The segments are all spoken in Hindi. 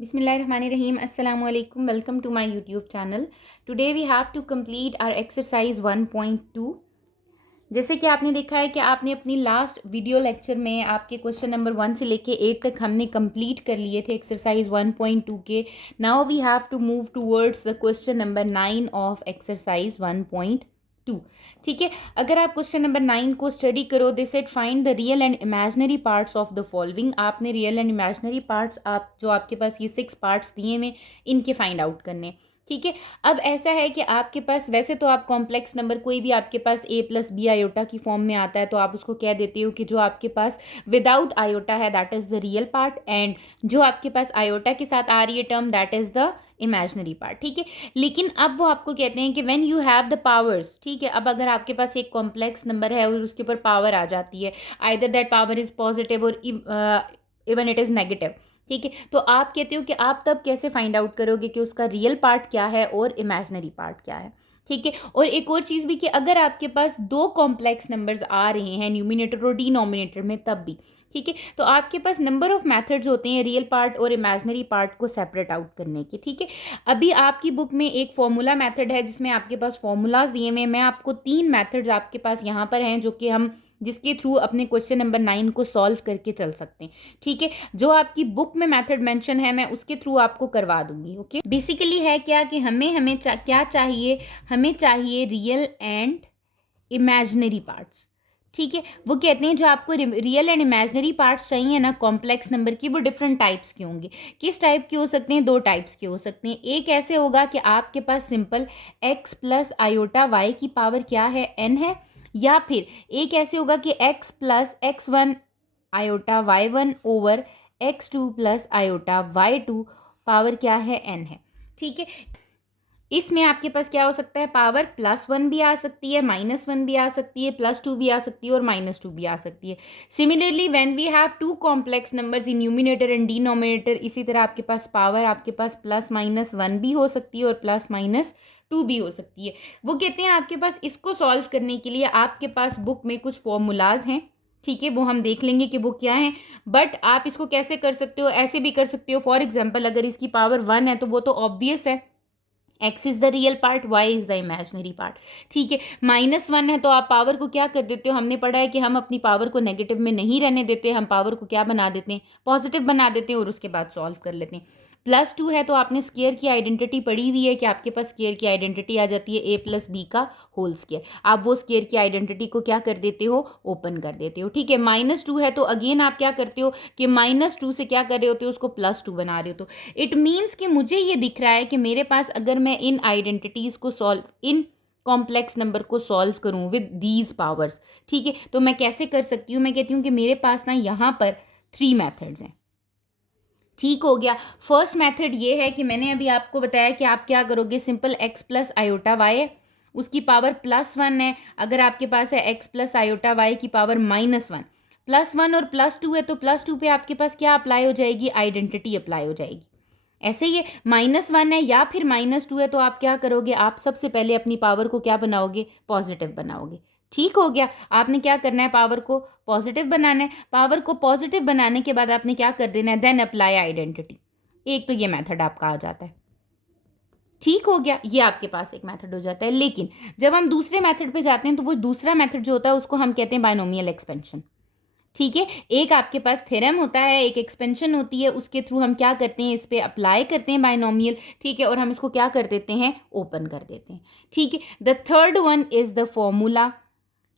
Bismillahirrahmanirrahim. Assalamu alaikum. Welcome to my YouTube channel. Today we have to complete our exercise 1.2. जैसे कि आपने देखा है कि आपने अपनी लास्ट वीडियो लेक्चर में आपके क्वेश्चन नंबर 1 से लेके 8 तक हमने कंप्लीट कर लिए थे एक्सरसाइज 1.2 के. Now we have to move towards the question number 9 ऑफ एक्सरसाइज 1.2. ठीक है, अगर आप क्वेश्चन नंबर 9 को स्टडी करो, they said find the real and imaginary parts of the following. आपने रियल एंड इमेजिनरी पार्ट्स, आप जो आपके पास ये 6 पार्ट्स दिए हुए, इनके फाइंड आउट करने. ठीक है, अब ऐसा है कि आपके पास वैसे तो आप कॉम्प्लेक्स नंबर कोई भी आपके पास ए प्लस बी आयोटा की फॉर्म में आता है तो आप उसको कह देते हो कि जो आपके पास विदाउट आयोटा है that is the real part, and जो आपके पास आयोटा के साथ आ रही है term that is the imaginary part. ठीक है, लेकिन अब वो आपको कहते हैं कि when you have the powers. ठीक है, अब अगर आपके पास एक कॉम्प्लेक्स नंबर है और उसके ऊपर पावर आ जाती है, either that power is positive और इवन इट इज़ नेगेटिव. ठीक है, तो आप कहते हो कि आप तब कैसे फाइंड आउट करोगे कि उसका रियल पार्ट क्या है और इमेजिनरी पार्ट क्या है. ठीक है, और एक और चीज़ भी कि अगर आपके पास दो कॉम्प्लेक्स नंबर्स आ रहे हैं न्यूमिनेटर और डिनोमिनेटर में तब भी. ठीक है, तो आपके पास नंबर ऑफ मेथड्स होते हैं रियल पार्ट और इमेजिनरी पार्ट को सेपरेट आउट करने के. ठीक है, अभी आपकी बुक में एक फॉर्मूला मेथड है जिसमें आपके पास फॉर्मूलाज दिए हुए हैं. मैं आपको 3 मेथड्स आपके पास यहाँ पर हैं जो कि हम जिसके थ्रू अपने क्वेश्चन नंबर 9 को सॉल्व करके चल सकते हैं. ठीक है, जो आपकी बुक में मेथड मेंशन है मैं उसके थ्रू आपको करवा दूंगी. ओके, बेसिकली है क्या कि क्या चाहिए, हमें चाहिए रियल एंड इमेजिनरी पार्ट्स. ठीक है, वो कहते हैं जो आपको रियल एंड इमेजिनरी पार्ट्स चाहिए ना कॉम्प्लेक्स नंबर की, वो डिफरेंट टाइप्स के होंगे. किस टाइप के हो सकते हैं? 2 टाइप्स के हो सकते हैं. एक ऐसे होगा कि आपके पास simple x plus iota y की पावर क्या है, n है, या फिर एक ऐसे होगा कि x plus x1 iota y1 over x2 plus iota y2 power क्या है, n है. ठीक है, इसमें आपके पास क्या हो सकता है, पावर +1 भी आ सकती है, -1 भी आ सकती है, +2 भी आ सकती है और -2 भी आ सकती है. Similarly when we have 2 complex numbers in numerator and denominator, इसी तरह आपके पास पावर आपके पास +-1 भी हो सकती है और +-2 भी हो सकती है. वो कहते हैं आपके पास इसको सॉल्व करने के लिए आपके पास बुक में कुछ फॉर्मूलाज हैं. ठीक है, वो हम देख लेंगे कि वो क्या है, बट आप इसको कैसे कर सकते हो, ऐसे भी कर सकते हो. फॉर एग्जाम्पल अगर इसकी पावर 1 है तो वो तो ऑब्वियस है, x is the real part, y is the imaginary part. ठीक है, -1 है तो आप पावर को क्या कर देते हो, हमने पढ़ा है कि हम अपनी पावर को नेगेटिव में नहीं रहने देते, हम पावर को क्या बना देते हैं, पॉजिटिव बना देते हैं और उसके बाद सॉल्व कर लेते हैं. +2 है तो आपने स्केयर की आइडेंटिटी पढ़ी हुई है कि आपके पास स्केयर की आइडेंटिटी आ जाती है a प्लस बी का होल स्केयर. आप वो स्केयर की आइडेंटिटी को क्या कर देते हो, ओपन कर देते हो. ठीक है, -2 है तो अगेन आप क्या करते हो कि -2 से क्या कर रहे होते हो, उसको +2 बना रहे हो. तो इट मीन्स कि मुझे ये दिख रहा है कि मेरे पास अगर मैं इन आइडेंटिटीज़ को सॉल्व, इन कॉम्प्लेक्स नंबर को सॉल्व करूं विद दीज पावर्स, ठीक है, तो मैं कैसे कर सकती हूँ, मैं कहती हूँ कि मेरे पास ना यहाँ पर 3 मेथड्स हैं. ठीक हो गया. फर्स्ट मेथड ये है कि मैंने अभी आपको बताया कि आप क्या करोगे, simple x plus iota y है, उसकी पावर +1 है. अगर आपके पास है x प्लस आयोटा वाई की पावर -1, +1 और +2 है तो +2 पे आपके पास क्या अप्लाई हो जाएगी, आइडेंटिटी अप्लाई हो जाएगी. ऐसे ही -1 है या फिर -2 है तो आप क्या करोगे, आप सबसे पहले अपनी पावर को क्या बनाओगे, पॉजिटिव बनाओगे. ठीक हो गया, आपने क्या करना है, पावर को पॉजिटिव बनाना है. पावर को पॉजिटिव बनाने के बाद आपने क्या कर देना है, देन अप्लाई आइडेंटिटी. एक तो ये मेथड आपका आ जाता है. ठीक हो गया, ये आपके पास एक मेथड हो जाता है. लेकिन जब हम दूसरे मेथड पे जाते हैं तो वो दूसरा मेथड जो होता है उसको हम कहते हैं बायनोमियल एक्सपेंशन. ठीक है, एक आपके पास थ्योरम होता है, एक एक्सपेंशन होती है, उसके थ्रू हम क्या करते हैं, इस पे अप्लाई करते हैं बायनोमियल. ठीक है, और हम इसको क्या कर देते हैं, ओपन कर देते हैं. ठीक है, the third one is the formula,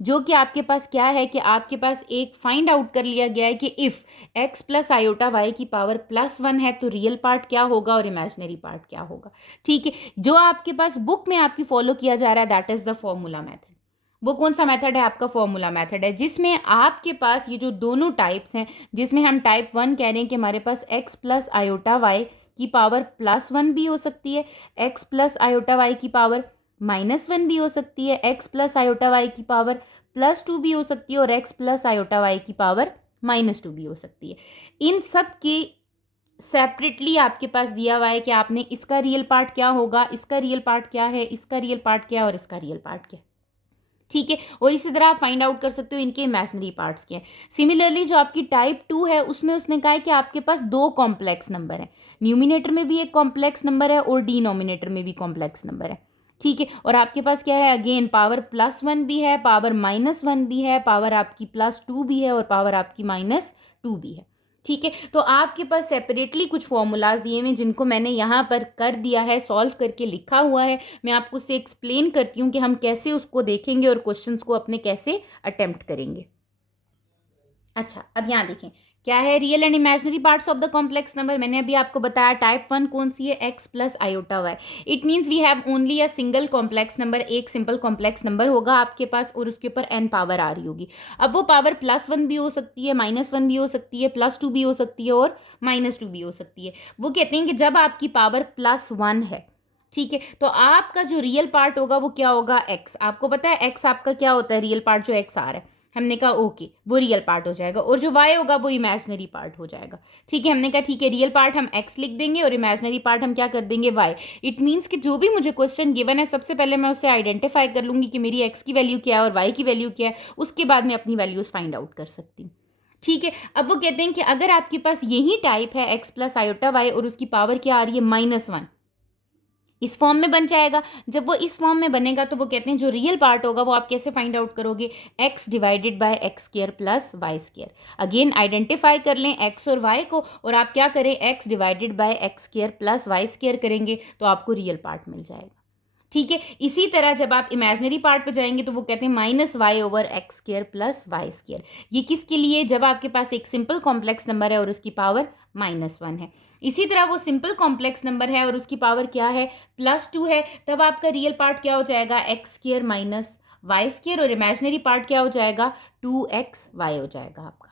जो कि आपके पास क्या है कि आपके पास एक फाइंड आउट कर लिया गया है कि if x plus iota y की पावर +1 है तो रियल पार्ट क्या होगा और इमेजिनरी पार्ट क्या होगा. ठीक है, जो आपके पास बुक में आपकी फॉलो किया जा रहा है that is the formula method. वो कौन सा मेथड है, आपका फॉर्मूला मेथड है, जिसमें आपके पास ये जो दोनों टाइप्स हैं, जिसमें हम टाइप 1 कह रहे हैं कि हमारे पास x प्लस आयोटा वाई की पावर +1 भी हो सकती है, x प्लस आयोटा वाई की पावर -1 भी हो सकती है, x प्लस आयोटा वाई की पावर +2 भी हो सकती है और x प्लस आयोटा वाई की पावर -2 भी हो सकती है. इन सब के सेपरेटली आपके पास दिया हुआ है कि आपने इसका रियल पार्ट क्या होगा, इसका रियल पार्ट क्या है, इसका रियल पार्ट क्या है और इसका रियल पार्ट क्या है. ठीक है। और इसी तरह आप फाइंड आउट कर सकते हो इनके इमेजिनरी पार्ट्स के हैं। सिमिलरली जो आपकी टाइप 2 है उसमें उसने कहा है कि आपके पास दो कॉम्प्लेक्स नंबर है, न्यूमिनेटर में भी एक कॉम्प्लेक्स नंबर है और डिनोमिनेटर में भी कॉम्प्लेक्स नंबर है। ठीक है। और आपके पास क्या है, अगेन पावर +1 भी है, पावर -1 भी है, पावर आपकी +2 भी है और पावर आपकी -2 भी है। ठीक है। तो आपके पास सेपरेटली कुछ फॉर्मूलाज दिए हुए हैं जिनको मैंने यहाँ पर कर दिया है, सॉल्व करके लिखा हुआ है। मैं आपको उससे एक्सप्लेन करती हूँ कि हम कैसे उसको देखेंगे और क्वेश्चंस को अपने कैसे अटेम्प्ट करेंगे। अच्छा, अब यहाँ देखें क्या है, real and imaginary parts of the complex number. मैंने अभी आपको बताया टाइप 1 कौन सी है, x plus iota y. It means we have only a single complex number, एक सिंपल कॉम्प्लेक्स नंबर होगा आपके पास और उसके ऊपर n पावर आ रही होगी। अब वो पावर +1 भी हो सकती है, -1 भी हो सकती है, +2 भी हो सकती है और -2 भी हो सकती है। वो कहते हैं कि जब आपकी पावर +1 है, ठीक है, तो आपका जो रियल पार्ट होगा वो क्या होगा, x। आपको पता है x आपका क्या होता है, रियल पार्ट जो x आ रहा है, हमने कहा ओके वो रियल पार्ट हो जाएगा और जो y होगा वो इमेजिनरी पार्ट हो जाएगा। ठीक है, हमने कहा ठीक है, रियल पार्ट हम x लिख देंगे और इमेजिनरी पार्ट हम क्या कर देंगे, y। इट मीन्स कि जो भी मुझे क्वेश्चन गिवन है सबसे पहले मैं उसे आइडेंटिफाई कर लूंगी कि मेरी x की वैल्यू क्या है और y की वैल्यू क्या है, उसके बाद मैं अपनी वैल्यूज फाइंड आउट कर सकती हूँ। ठीक है। अब वो कहते हैं कि अगर आपके पास यही टाइप है x प्लस आयोटा वाई और उसकी पावर क्या आ रही है -1, इस फॉर्म में बन जाएगा। जब वो इस फॉर्म में बनेगा तो वो कहते हैं जो रियल पार्ट होगा वो आप कैसे फाइंड आउट करोगे, x divided by x square plus y square. Again identify कर लें x और y को और आप क्या करें, x divided by x square plus y square करेंगे तो आपको रियल पार्ट मिल जाएगा। ठीक है। इसी तरह जब आप इमेजिनरी पार्ट पे जाएंगे तो वो कहते हैं -y/x² प्लस y²। ये किसके लिए, जब आपके पास एक सिंपल कॉम्प्लेक्स नंबर है और उसकी पावर -1 है। इसी तरह वो सिंपल कॉम्प्लेक्स नंबर है और उसकी पावर क्या है, +2 है, तब आपका रियल पार्ट क्या हो जाएगा, x² माइनस y² और इमेजिनरी पार्ट क्या हो जाएगा, 2xy हो जाएगा आपका।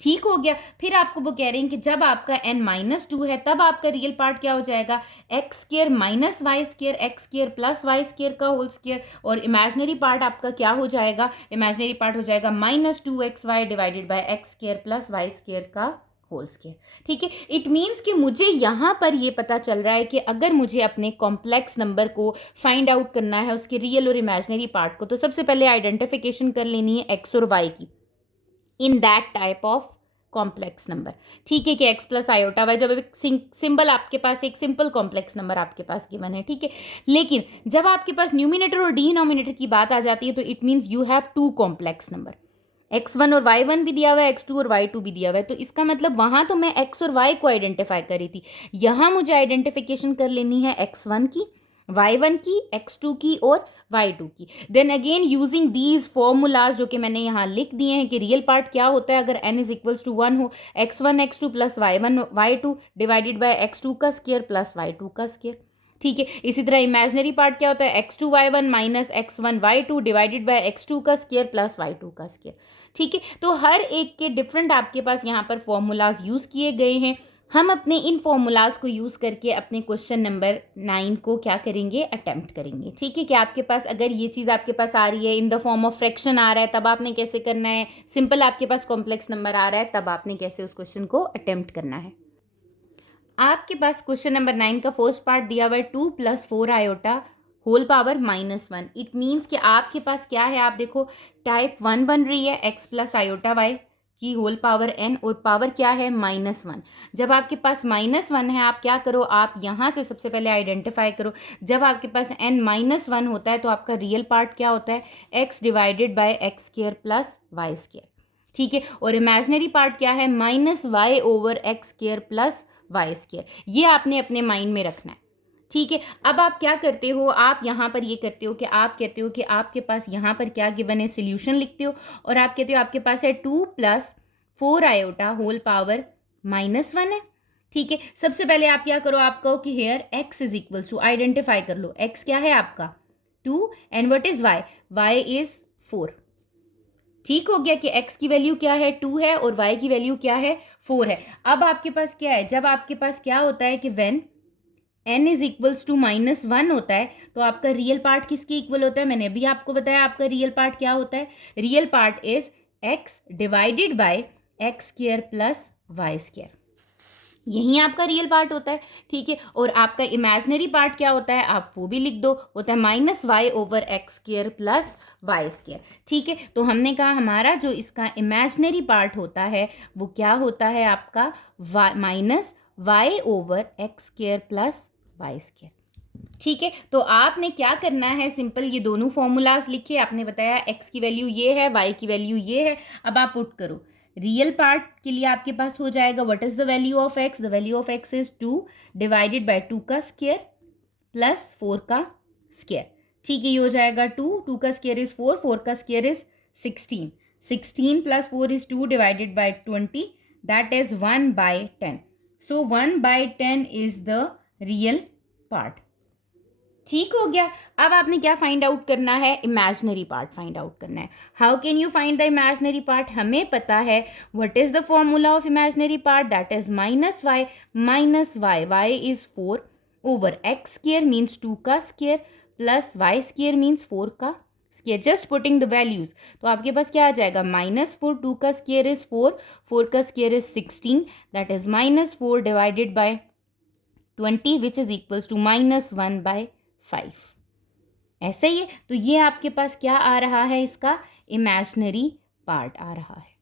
ठीक हो गया। फिर आपको वो कह रहे हैं कि जब आपका n-2 है तब आपका रियल पार्ट क्या हो जाएगा, x² minus y² x² plus y² का होल स्क्वायर और इमेजिनरी पार्ट आपका क्या हो जाएगा, इमेजिनरी पार्ट हो जाएगा -2xy divided by x² plus y² का होल स्क्वायर। ठीक है। इट मीन्स कि मुझे यहाँ पर ये पता चल रहा है कि अगर मुझे अपने कॉम्प्लेक्स नंबर को फाइंड आउट करना है उसके रियल और इमेजिनरी पार्ट को, तो सबसे पहले आइडेंटिफिकेशन कर लेनी है x और y की in that type of complex number. ठीक है, कि x प्लस आयोटा वाई, जब एक सिंबल आपके पास, एक सिंपल कॉम्प्लेक्स नंबर आपके पास गिवन है। ठीक है, लेकिन जब आपके पास न्यूमिनेटर और डिनोमिनेटर की बात आ जाती है तो it means you have two complex number, x1 और y1 भी दिया हुआ है, x2 और y2 भी दिया हुआ है। तो इसका मतलब वहां तो मैं x और y को आइडेंटिफाई करी थी, यहां मुझे आइडेंटिफिकेशन कर लेनी है x1 की, y1 की, x2 की और y2 की। Then again using these formulas जो कि मैंने यहाँ लिख दिए हैं कि रियल पार्ट क्या होता है अगर n = 1 हो, x1 x2 plus y1 y2 divided by x2 का स्क्वायर प्लस y2 का स्क्वायर। ठीक है। इसी तरह इमेजिनरी पार्ट क्या होता है, x2 y1 minus x1 y2 divided by x2 का स्क्वायर प्लस y2 का स्क्वायर। ठीक है। तो हर एक के डिफरेंट आपके पास यहाँ पर फॉर्मूलाज यूज किए गए हैं। हम अपने इन फॉर्मूलाज को यूज़ करके अपने क्वेश्चन नंबर 9 को क्या करेंगे, अटेम्प्ट करेंगे। ठीक है, कि आपके पास अगर ये चीज़ आपके पास आ रही है in the form of fraction आ रहा है तब आपने कैसे करना है, सिंपल आपके पास कॉम्प्लेक्स नंबर आ रहा है तब आपने कैसे उस क्वेश्चन को अटेम्प्ट करना है। आपके पास क्वेश्चन नंबर 9 का फर्स्ट पार्ट दिया हुआ है 2 + 4 iota whole power -1। It means कि आपके पास क्या है, आप देखो टाइप 1 बन रही है x प्लस आयोटा वाई की होल पावर n और पावर क्या है, -1। जब आपके पास -1 है आप क्या करो, आप यहाँ से सबसे पहले आइडेंटिफाई करो, जब आपके पास n-1 होता है तो आपका रियल पार्ट क्या होता है, x divided bye x² plus y²। ठीक है, और इमेजिनरी पार्ट क्या है, -y/x² प्लस y²। ये आपने अपने माइंड में रखना है। ठीक है, अब आप क्या करते हो, आप यहाँ पर ये करते हो कि आप कहते हो कि आपके पास यहाँ पर क्या गिवन है, सोल्यूशन लिखते हो और आप कहते हो आपके पास है 2 + 4 आयोटा होल पावर -1 है। ठीक है, सबसे पहले आप क्या करो, आप कहो कि हेयर x = आइडेंटिफाई कर लो, x क्या है आपका 2 and what is y, y is 4। ठीक हो गया कि x की वैल्यू क्या है, 2 है और y की वैल्यू क्या है, 4 है। अब आपके पास क्या है, जब आपके पास क्या होता है कि व्हेन n = -1 होता है तो आपका रियल पार्ट किसके इक्वल होता है, मैंने अभी आपको बताया आपका रियल पार्ट क्या होता है, real part is x divided bye x² plus y²। यही आपका रियल पार्ट होता है, ठीक है। और आपका इमेजिनरी पार्ट क्या होता है, आप वो भी लिख दो, होता है -y/x² प्लस y², ठीक है। तो हमने कहा हमारा जो इसका इमेजिनरी पार्ट होता है वो क्या होता है आपका -y/x² प्लस y², ठीक है। तो आपने क्या करना है, सिंपल ये दोनों फॉर्मूलाज लिखे, आपने बताया x की वैल्यू ये है, y की वैल्यू ये है। अब आप पुट करो, रियल पार्ट के लिए आपके पास हो जाएगा what is the value of x, the value of x is 2 divided by 2 का स्क्वायर प्लस 4 का स्क्वायर, ठीक है। ये हो जाएगा 2 का स्क्वायर इज 4, 4 का square is 16, 16 plus 4 is 2 divided by 20, that is 1/10। So 1/10 is the real part, ठीक हो गया। अब आपने क्या फाइंड आउट करना है, इमेजिनरी पार्ट फाइंड आउट करना है। How can you find the imaginary part, हमें पता है what is the formula of imaginary part, that is -y, y is 4 over x² means 2 का स्क्वायर प्लस y² मीन्स 4 का square, just putting the values. तो आपके पास क्या आ जाएगा, -4, 2 का स्क्वायर इज 4, 4 का square is 16, that is -4 divided by 20 which is equals to -1/5, ऐसे ही है। तो ये आपके पास क्या आ रहा है, इसका इमेजिनरी पार्ट आ रहा है,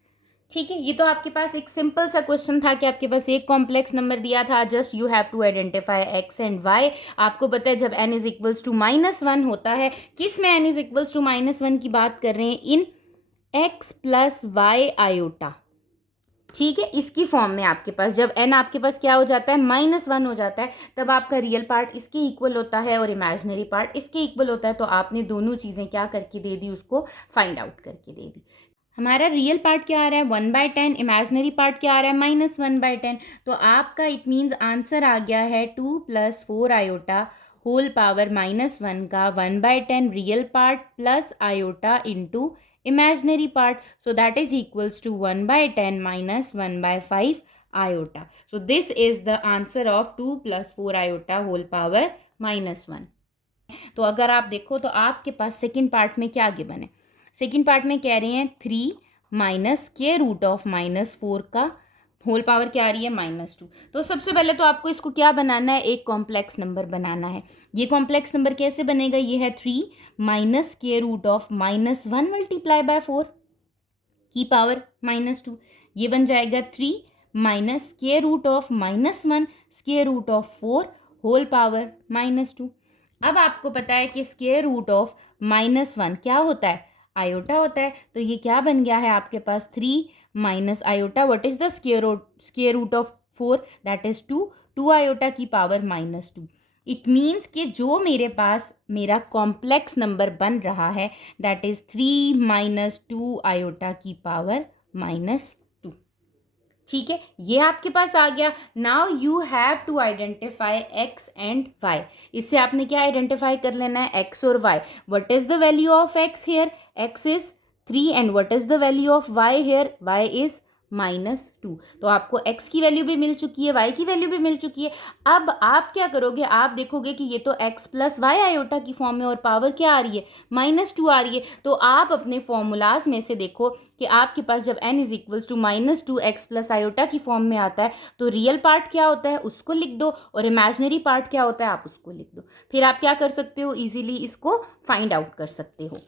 ठीक है। ये तो आपके पास एक सिंपल सा क्वेश्चन था कि आपके पास एक कॉम्प्लेक्स नंबर दिया था, just you have to identify x and y. आपको पता है जब n इज इक्वल्स टू -1 होता है, किस में n इज इक्वल्स टू -1 की बात कर रहे हैं, इन x प्लस वाई आयोटा, ठीक है। इसकी फॉर्म में आपके पास जब n आपके पास क्या हो जाता है, -1 हो जाता है, तब आपका रियल पार्ट इसके इक्वल होता है और इमेजिनरी पार्ट इसके इक्वल होता है। तो आपने दोनों चीज़ें क्या करके दे दी, उसको फाइंड आउट करके दे दी। हमारा रियल पार्ट क्या आ रहा है 1/10, इमेजिनरी पार्ट क्या आ रहा है -1/10। तो आपका इट मीन्स आंसर आ गया है 2 + 4 आयोटा होल पावर -1 का 1/10 real part plus iota into imaginary part, so that is equals to 1/10 minus 1/5 iota. So this is the answer of 2 + 4 iota whole power -1। तो अगर आप देखो तो आपके पास सेकंड पार्ट में क्या गिवन है, सेकंड पार्ट में कह रहे हैं 3 माइनस (-4) का होल पावर क्या आ रही है -2। तो सबसे पहले तो आपको इसको क्या बनाना है, एक कॉम्प्लेक्स नंबर बनाना है। ये कॉम्प्लेक्स नंबर कैसे बनेगा, ये है 3 माइनस (-1) मल्टीप्लाई बाय 4 की पावर -2, ये बन जाएगा 3 माइनस (-1) (4) होल पावर -2। अब आपको पता है कि (-1) क्या होता है, आयोटा होता है। तो ये क्या बन गया है आपके पास 3 minus iota, what is the square root of 4, that is 2 iota की पावर -2। इट मीन्स कि जो मेरे पास मेरा कॉम्प्लेक्स नंबर बन रहा है दैट इज 3 - 2 आयोटा की पावर -2, ठीक है। ये आपके पास आ गया। Now you have to identify x and y. इससे आपने क्या आइडेंटिफाई कर लेना है, एक्स और y. What is the value of x here, x is 3 and what is the value of y here, y is -2। तो आपको x की वैल्यू भी मिल चुकी है, y की वैल्यू भी मिल चुकी है। अब आप क्या करोगे, आप देखोगे कि ये तो x + y आयोटा की फॉर्म में और पावर क्या आ रही है, -2 आ रही है। तो आप अपने फॉर्मूलाज में से देखो कि आपके पास जब n is equals to -2 x + iota की फॉर्म में आता है तो रियल पार्ट क्या होता है उसको लिख दो और इमेजिनरी पार्ट क्या होता है आप उसको लिख दो। फिर आप क्या कर सकते हो, ईजिली इसको फाइंड आउट कर सकते हो।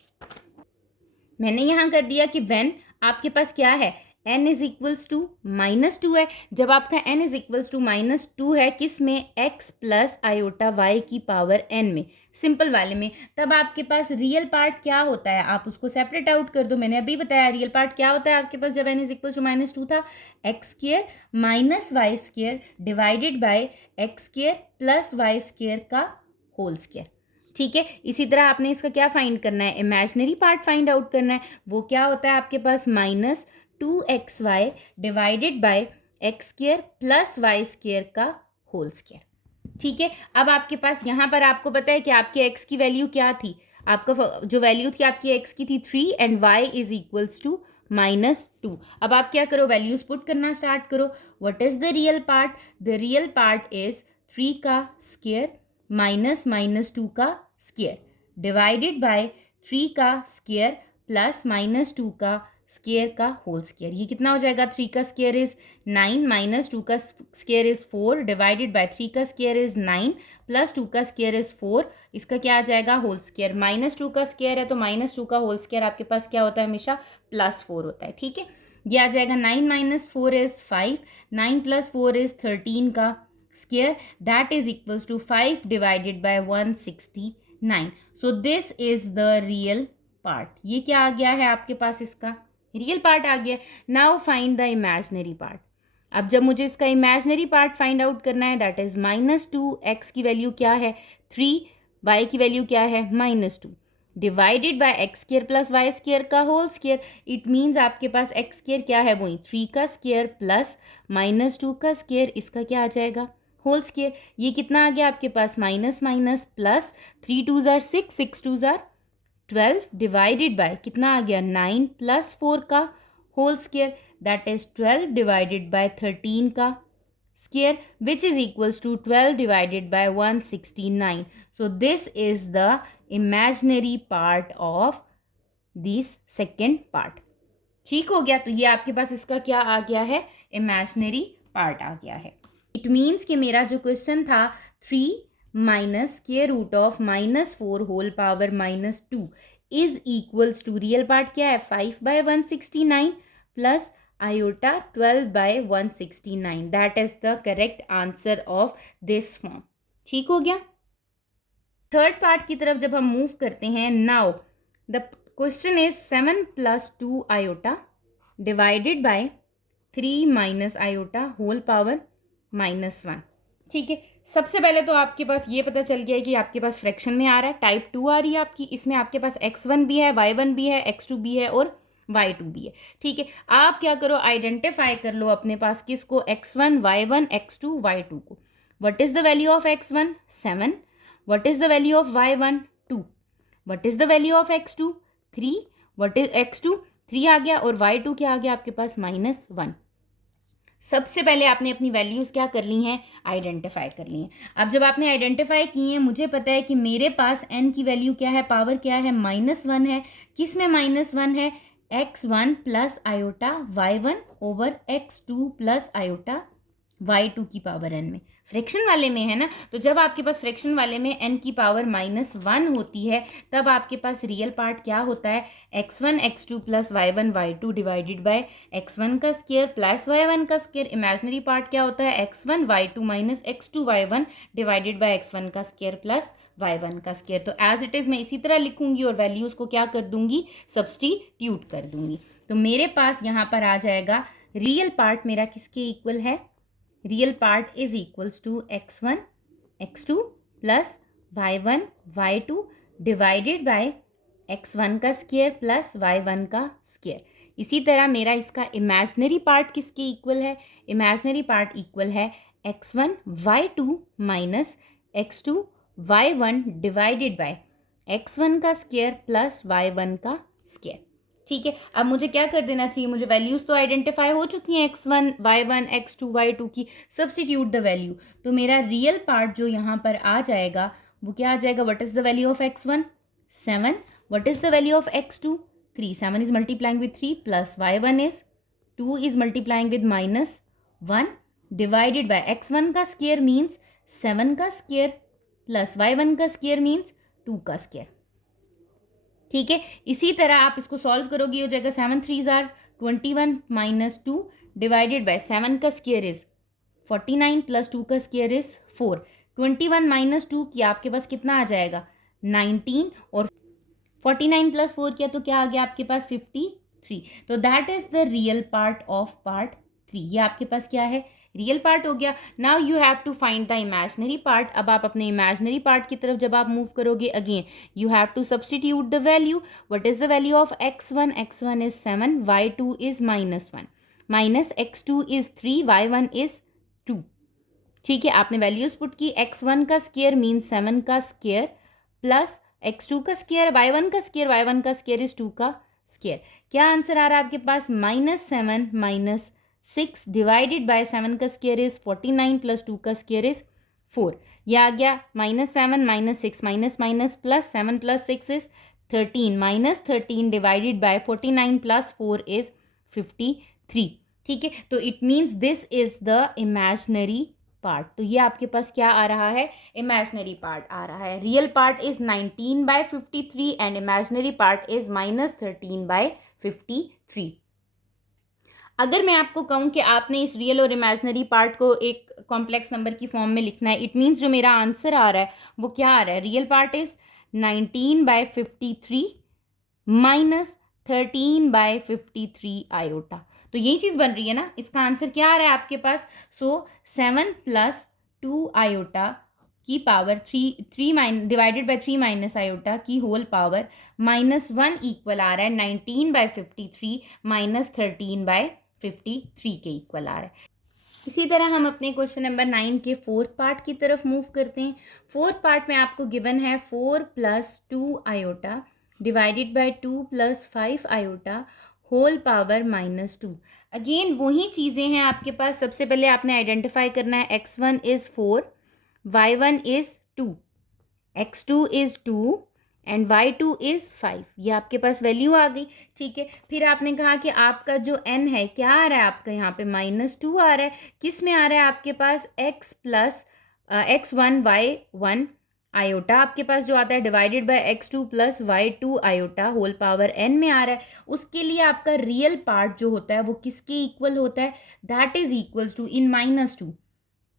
मैंने यहाँ कर दिया कि व्हेन आपके पास क्या है, n इज इक्वल्स टू -2 है। जब आपका n इज इक्वल्स टू -2 है, किस में, x प्लस आयोटा y की पावर n में, सिंपल वाले में, तब आपके पास रियल पार्ट क्या होता है, आप उसको सेपरेट आउट कर दो। मैंने अभी बताया रियल पार्ट क्या होता है आपके पास जब n इज इक्वल्स टू -2 था, x² minus y² divided by x² plus y² का होल स्क्वायर, ठीक है। इसी तरह आपने इसका क्या फाइंड करना है, इमेजिनरी पार्ट फाइंड आउट करना है। वो क्या होता है आपके पास -2xy divided by x² plus y² का होल स्क्वायर, ठीक है। अब आपके पास यहाँ पर आपको पता है कि आपके x की वैल्यू क्या थी, आपका जो वैल्यू थी आपकी x की थी 3 and y is equals to -2। अब आप क्या करो, वैल्यूज पुट करना स्टार्ट करो। What is the real part, the real part is 3 का स्क्वायर माइनस -2 का स्क्वायर डिवाइडेड बाय 3 का स्क्वायर प्लस -2 का स्क्वायर का होल स्क्वायर। ये कितना हो जाएगा, 3 का स्क्वायर इज 9 माइनस 2 का स्क्वायर इज 4 डिवाइडेड बाय 3 का स्क्वायर इज 9 प्लस 2 का स्क्वायर इज 4, इसका क्या आ जाएगा, होल स्क्वायर। -2 का स्क्वायर है तो -2 का होल स्क्वायर आपके पास क्या होता है, हमेशा +4 होता है, ठीक है। ये आ जाएगा 9 माइनस 4 इज 5, 9 प्लस 4 इज 13 का square, that is equals to 5 divided by 169। So this is the real part. ये क्या आ गया है आपके पास, इसका रियल पार्ट आ गया। Now find the imaginary part. अब जब मुझे इसका इमेजिनरी पार्ट फाइंड आउट करना है, दैट इज -2, एक्स की वैल्यू क्या है 3, वाई की वैल्यू क्या है -2, divided by x square plus y square का होल स्क्वायर। इट मीन्स आपके पास एक्स स्क्वायर क्या है, वही 3 का स्क्वायर प्लस -2 का स्क्वायर, इसका क्या आ जाएगा, होल स्क्वायर। ये कितना आ गया आपके पास, माइनस माइनस प्लस, 3 2 ज़ार 6, 6 2 ज़ार 12 डिवाइडेड बाय कितना आ गया, 9 प्लस 4 का whole square, that is 12 divided by 13 का square, which is equals to 12 divided by 169। So this is the imaginary part of this second part. ठीक हो गया, तो ये आपके पास इसका क्या आ गया है, इमेजिनरी पार्ट आ गया है। इट मीन्स कि मेरा जो क्वेश्चन था 3 minus square root of -4 whole power -2 is equals to, real part क्या है 5/169 plus iota 12/169, that is the correct answer of this form. ठीक हो गया। थर्ड पार्ट की तरफ जब हम मूव करते हैं, now the question is 7 + 2 iota divided by 3 minus iota whole power -1। ठीक है, सबसे पहले तो आपके पास ये पता चल गया है कि आपके पास फ्रैक्शन में आ रहा है, टाइप 2 आ रही है आपकी, इसमें आपके पास x1 भी है, y1 भी है, x2 भी है और y2 भी है। ठीक है, आप क्या करो, आइडेंटिफाई कर लो अपने पास किसको, x1 y1 x2 y2 को। What is the value of x1 7, what is the value of y1 2, what is the value of x2 3, what is x2 3 आ गया और y2 क्या आ गया आपके पास -1। सबसे पहले आपने अपनी वैल्यूज़ क्या कर ली हैं, आइडेंटिफाई कर ली हैं। अब जब आपने आइडेंटिफाई की हैं, मुझे पता है कि मेरे पास n की वैल्यू क्या है, पावर क्या है, -1 है। किस में -1 है, x1 plus iota y1 over x2 plus iota y2 की पावर n में, फ्रैक्शन वाले में है ना। तो जब आपके पास फ्रैक्शन वाले में n की पावर -1 होती है, तब आपके पास रियल पार्ट क्या होता है, x1 x2 plus y1 y2 divided by x1 का स्क्वायर प्लस y1 का स्क्वायर। इमेजिनरी पार्ट क्या होता है, x1 y2 minus x2 y1 divided by x1 का स्क्वायर प्लस y1 का स्क्वायर। तो एज इट इज़ मैं इसी तरह लिखूंगी और वैल्यूज़ को क्या कर दूंगी, सब्सटीट्यूट कर दूंगी। तो मेरे पास यहाँ पर आ जाएगा रियल पार्ट मेरा किसके इक्वल है, real part is equals to x1 x2 plus y1 y2 divided by x1 का स्क्वायर प्लस y1 का स्क्वायर। इसी तरह मेरा इसका इमेजिनरी पार्ट किसके इक्वल है, इमेजिनरी पार्ट इक्वल है x1 y2 minus x2 y1 divided by x1 का स्क्वायर प्लस y1 का स्क्वायर। ठीक है, अब मुझे क्या कर देना चाहिए, मुझे वैल्यूज़ तो आइडेंटिफाई हो चुकी हैं x1 y1 x2 y2 की, सब्सटीट्यूट द वैल्यू। तो मेरा रियल पार्ट जो यहाँ पर आ जाएगा वो क्या आ जाएगा, what is the value of x1 7, what is the value of x2 3, 7 is multiplying with 3 plus y1 is 2 is multiplying with -1 divided by x1 का स्क्वायर मीन्स 7 का स्क्वायर प्लस y1 का स्क्वायर मीन्स 2 का स्क्वायर। ठीक है, इसी तरह आप इसको सॉल्व करोगे, हो जाएगा 7 3 ज़ार 21 माइनस 2 डिवाइडेड बाय 7 का स्क्वायर इज 49 प्लस 2 का स्क्वायर इज 4, 21 माइनस 2 किया आपके पास कितना आ जाएगा 19 और 49 प्लस 4 किया तो क्या आ गया आपके पास 53। तो that is the real part of part 3। ये आपके पास क्या है, रियल पार्ट हो गया। Now you have to find the imaginary part. अब आप अपने इमेजिनरी पार्ट की तरफ जब आप मूव करोगे, again you have to substitute the value. What is the value of x1, x1 is 7, y2 is -1 minus x2 is 3, y1 is 2। ठीक है, आपने वैल्यूज पुट की, x1 का स्क्वायर मीन्स 7 का स्क्वायर प्लस x2 का स्क्वायर y1 का स्क्वायर, y1 का स्क्वायर इज 2 का स्क्वायर। क्या आंसर आ रहा है आपके पास, -7 माइनस 6 डिवाइडेड बाय 7 का स्क्वायर इज 49 प्लस 2 का स्क्वायर इज 4। यह आ गया -7 minus 6 minus minus plus 7 plus 6 is 13 minus 13 divided by 49 plus 4 is 53. ठीक है, तो it means this is the imaginary part. तो ये आपके पास क्या आ रहा है, इमेजनरी पार्ट आ रहा है. Real part is 19/53 and imaginary part is -13/53. अगर मैं आपको कहूँ कि आपने इस रियल और इमेजनरी पार्ट को एक कॉम्प्लेक्स नंबर की फॉर्म में लिखना है, इट मीन्स जो मेरा आंसर आ रहा है वो क्या आ रहा है, real part is 19/53 minus 13/53 iota. तो यही चीज़ बन रही है ना, इसका आंसर क्या आ रहा है आपके पास. सो 7 + 2 आयोटा की power 3 divided by 3 minus iota की होल पावर -1 इक्वल आ रहा है 19/53 माइनस 13/53 के इक्वल आ रहा है. इसी तरह हम अपने क्वेश्चन नंबर 9 के फोर्थ पार्ट की तरफ मूव करते हैं. फोर्थ पार्ट में आपको गिवन है 4 + 2 iota divided by 2 + 5 iota whole power -2. Again वही चीज़ें हैं आपके पास. सबसे पहले आपने आइडेंटिफाई करना है x1 is 4, y1 is 2, x2 is 2 and y2 is 5. ये आपके पास वैल्यू आ गई. ठीक है, फिर आपने कहा कि आपका जो n है क्या आ रहा है आपका यहाँ पे -2 आ रहा है. किस में आ रहा है आपके पास, x + x1 y1 आयोटा आपके पास जो आता है divided by x2 + y2 iota whole power n में आ रहा है. उसके लिए आपका रियल पार्ट जो होता है वो किसके इक्वल होता है, that is equals to n -2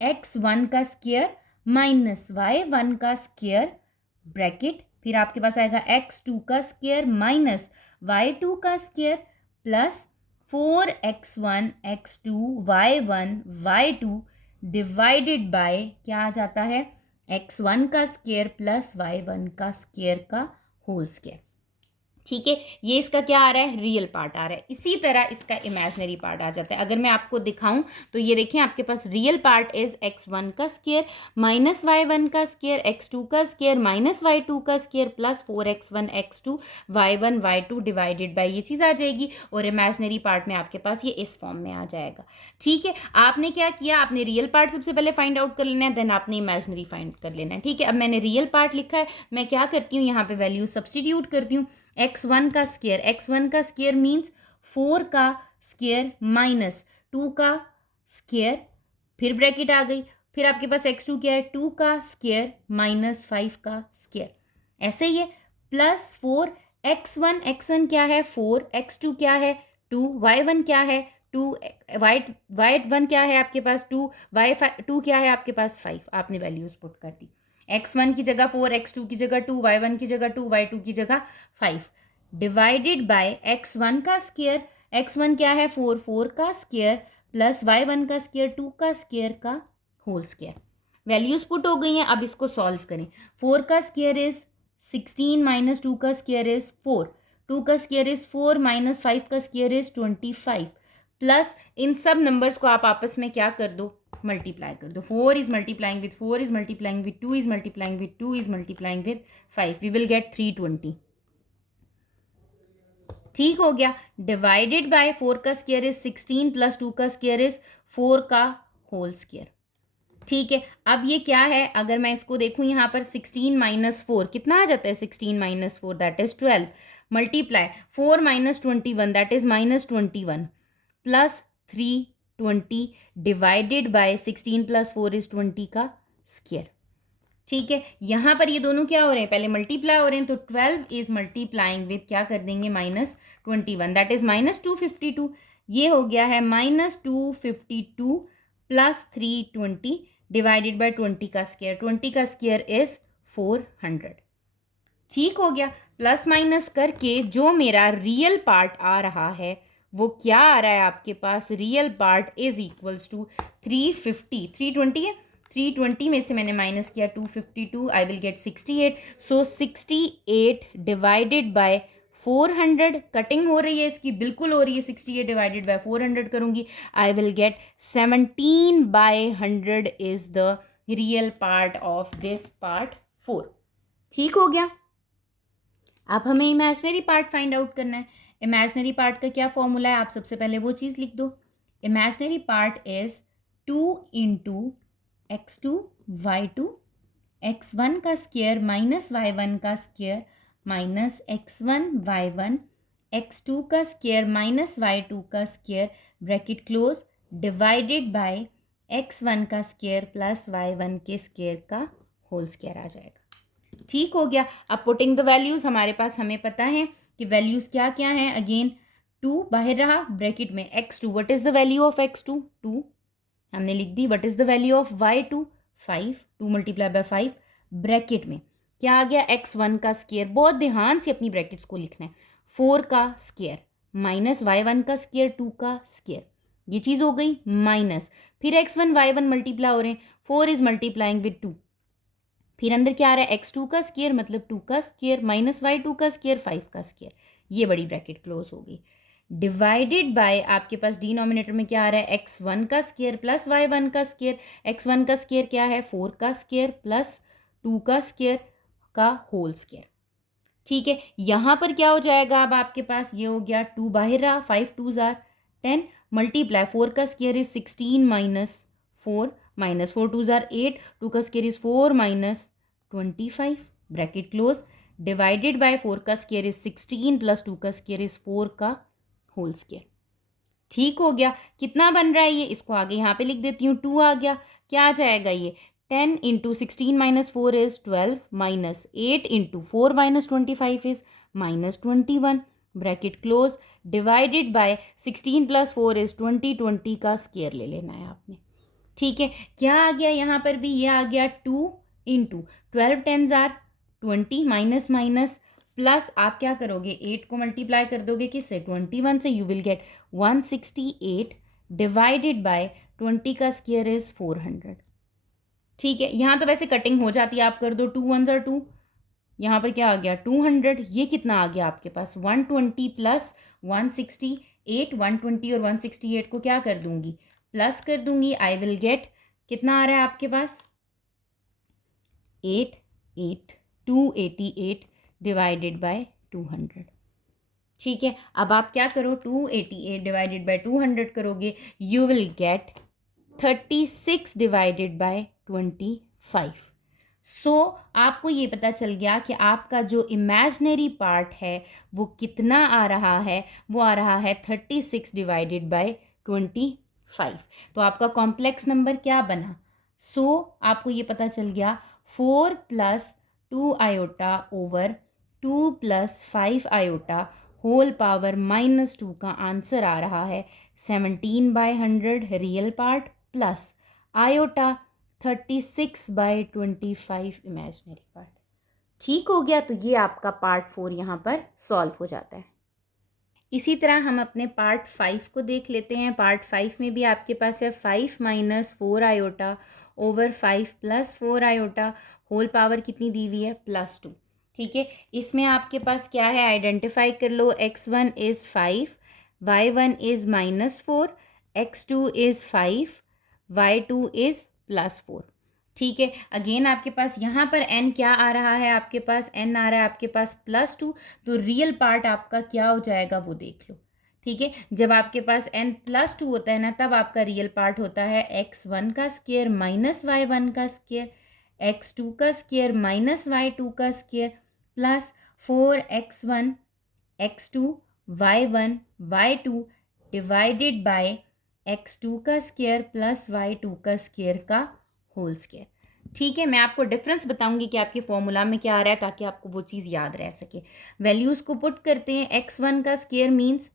x1 का स्क्वायर माइनस y1 का स्क्वायर ब्रैकेट, फिर आपके पास आएगा x2 का स्क्वायर माइनस y2 का square plus 4x1 x2 y1 y2 divided bye क्या आ जाता है, x1 का स्क्वायर प्लस y1 का स्क्वायर का होल स्क्वायर. ठीक है, ये इसका क्या आ रहा है, रियल पार्ट आ रहा है. इसी तरह इसका इमेजनरी पार्ट आ जाता है. अगर मैं आपको दिखाऊं तो ये देखिए आपके पास रियल पार्ट इज x1 का स्क्वायर माइनस y1 का स्क्वायर x2 का स्क्वायर माइनस y2 का square plus 4x1 x2 y1 y2 divided bye ये चीज़ आ जाएगी. और इमेजनरी पार्ट में आपके पास ये इस फॉर्म में आ जाएगा. ठीक है, आपने क्या किया, आपने रियल पार्ट सबसे पहले फाइंड आउट कर लेना है, देन आपने इमेजनरी फाइंड कर लेना है. ठीक है, अब मैंने रियल पार्ट लिखा है, मैं क्या करती हूँ यहाँ पे वैल्यू सब्सटीट्यूट करती हूँ. x1 का स्क्वायर मीन्स 4 का स्क्वायर माइनस 2 का स्क्वायर, फिर ब्रैकेट आ गई. फिर आपके पास x2 क्या है, 2 का स्क्वायर माइनस 5 का स्क्वायर, ऐसे ही है. प्लस 4 x1 क्या है 4, x2 क्या है 2, y1 क्या है 2, y1 क्या है आपके पास 2, y2 क्या है आपके पास 5. आपने वैल्यूज पुट कर दी. x1 की जगह 4, x2 की जगह 2, y1 की जगह 2, y2 की जगह 5 डिवाइडेड बाय x1 का स्क्वायर, x1 क्या है 4, 4 का स्क्वायर प्लस y1 का स्क्वायर 2 का स्क्वायर का होल स्क्वायर. वैल्यूज पुट हो गई हैं. अब इसको सॉल्व करें. 4 का स्क्वायर इज 16 माइनस 2 का स्क्वायर इज 4, 2 का स्क्वायर इज 4 माइनस 5 का स्क्वायर इज 25 प्लस इन सब नंबर्स को आप आपस में क्या कर दो, मल्टीप्लाई कर दो. 4 is multiplying with 4 is multiplying with 2 is multiplying with 2 is multiplying with 5. We will get 320. ठीक हो गया. डिवाइडेड बाय 4 का स्क्वायर इज 16 प्लस 2 का स्क्वायर इज 4 का होल स्क्वायर. ठीक है, अब ये क्या है, अगर मैं इसको देखूं यहाँ पर 16 माइनस 4 कितना आ जाता है, 16 minus 4 that is 12 multiply 4 minus 21 that is -21 plus 320 divided by 16 plus 4 is 20 का स्क्वायर. ठीक है, यहाँ पर ये दोनों क्या हो रहे हैं, पहले मल्टीप्लाई हो रहे हैं, तो 12 इज मल्टीप्लाइंग विथ क्या कर देंगे -21 दैट इज -252. ये हो गया है -252 प्लस 320 डिवाइडेड बाय 20 का स्क्वायर. 20 का स्क्वायर इज 400. ठीक हो गया. प्लस माइनस करके जो मेरा रियल पार्ट आ रहा है वो क्या आ रहा है आपके पास, real part is equals to 350. 320 है, 320 में से मैंने माइनस किया 252, I will get 68. So 68 divided by 400, cutting हो रही है इसकी, बिल्कुल हो रही है. 68 डिवाइडेड बाय 400 करूंगी, I will get 17/100 is the real part of this part 4. ठीक हो गया. अब हमें इमेजनरी पार्ट फाइंड आउट करना है. इमेजनरी पार्ट का क्या फॉर्मूला है, आप सबसे पहले वो चीज़ लिख दो. Imaginary part is 2 into x2 y2 x1 का स्क्वायर माइनस y1 का स्क्वायर माइनस x1 x2 का स्क्वायर माइनस y2 का square bracket close divided by x1 का स्क्वायर प्लस y1 के स्क्वायर का होल स्क्वायर आ जाएगा। ठीक हो गया। अब पुटिंग द वैल्यूज हमारे पास, हमें पता है कि वैल्यूज क्या क्या हैं। अगेन 2 बाहर रहा, ब्रैकेट में x2, what is the value of x2 2 हमने लिख दी। What is the value of y2 5, 2 multiply by 5, bracket में क्या आ गया x1 का स्क्वायर, बहुत ध्यान से अपनी ब्रैकेट्स को लिखना है, 4 का स्क्वायर माइनस y1 का स्क्वायर 2 का स्क्वायर, ये चीज़ हो गई माइनस, फिर x1 y1 मल्टीप्लाई हो रहे हैं, 4 इज मल्टीप्लाइंग विद 2, फिर अंदर क्या आ रहा है x2 का स्क्वायर मतलब 2 का स्क्वायर माइनस y2 का स्क्वायर 5 का स्क्वायर, ये बड़ी ब्रैकेट क्लोज हो गई। डिवाइडेड बाय आपके पास डिनोमिनेटर में क्या आ रहा है x1 का स्क्वायर प्लस y1 का स्क्वायर, x1 का स्क्वायर क्या है 4 का स्क्वायर प्लस 2 का स्क्वायर का होल स्क्वायर। ठीक है, यहाँ पर क्या हो जाएगा, अब आपके पास ये हो गया 2 बाहर रहा, 5 2s आर 10 मल्टीप्लाई 4 का square is 16 minus 4 minus 4 2s are 8, 2 का square is 4 minus 25 bracket close divided by 4 का स्क्वायर इज 16 प्लस 2 का स्क्वायर इज 4 का होल स्क्वायर। ठीक हो गया। कितना बन रहा है ये, इसको आगे यहाँ पे लिख देती हूँ, 2 आ गया, क्या आ जाएगा ये 10 into 16 minus 4 is 12 minus 8 into 4 minus 25 is minus 21 bracket close divided bye 16 plus 4 is 20 का स्क्वायर ले लेना है आपने। ठीक है, क्या आ गया यहाँ पर भी, ये आ गया 2 into 12 10s are 20 minus minus plus आप क्या करोगे 8 को मल्टीप्लाई कर दोगे किससे 21 से, you will get 168 divided by 20 का स्क्वायर इज 400। ठीक है, यहाँ तो वैसे कटिंग हो जाती है, आप कर दो 2 1s आर 2, यहाँ पर क्या आ गया 200, ये कितना आ गया आपके पास 120 प्लस 168, 120 और 168 को क्या कर दूंगी प्लस कर दूंगी, आई विल गेट कितना आ रहा है आपके पास 288 डिवाइडेड बाय 200। ठीक है, अब आप क्या करो 288 डिवाइडेड बाय 200 करोगे, you will get 36 divided by 25। सो आपको ये पता चल गया कि आपका जो इमेजिनरी पार्ट है वो कितना आ रहा है, वो आ रहा है 36 डिवाइडेड बाय 25। तो आपका कॉम्प्लेक्स नंबर क्या बना, आपको ये पता चल गया 4 plus 2 iota over 2 plus 5 iota whole power minus 2 का आंसर आ रहा है 17/100 real part plus iota 36/25 imaginary part. ठीक हो गया, तो ये आपका पार्ट 4 यहाँ पर सॉल्व हो जाता है। इसी तरह हम अपने पार्ट 5 को देख लेते हैं। पार्ट 5 में भी आपके पास है 5 minus 4 iota over 5 plus 4 iota whole power कितनी दी हुई है +2। ठीक है, इसमें आपके पास क्या है आइडेंटिफाई कर लो, x1 is 5, y1 is -4, x2 is 5, y2 is +4। ठीक है, अगेन आपके पास यहाँ पर n क्या आ रहा है, आपके पास n आ रहा है आपके पास +2, तो रियल पार्ट आपका क्या हो जाएगा वो देख लो। ठीक है, जब आपके पास n +2 होता है ना, तब आपका रियल पार्ट होता है x1 का स्क्वायर माइनस y1 का स्क्वायर, x2 का स्क्वायर माइनस y2 का square plus 4x1 x2 y1 y2 divided by x2 का स्क्वायर प्लस y2 का स्क्वायर का होल स्क्वायर। ठीक है, मैं आपको डिफरेंस बताऊंगी कि आपके फॉर्मूला में क्या आ रहा है ताकि आपको वो चीज़ याद रह सके। वैल्यूज़ को पुट करते हैं, x1 का स्क्वायर मीन्स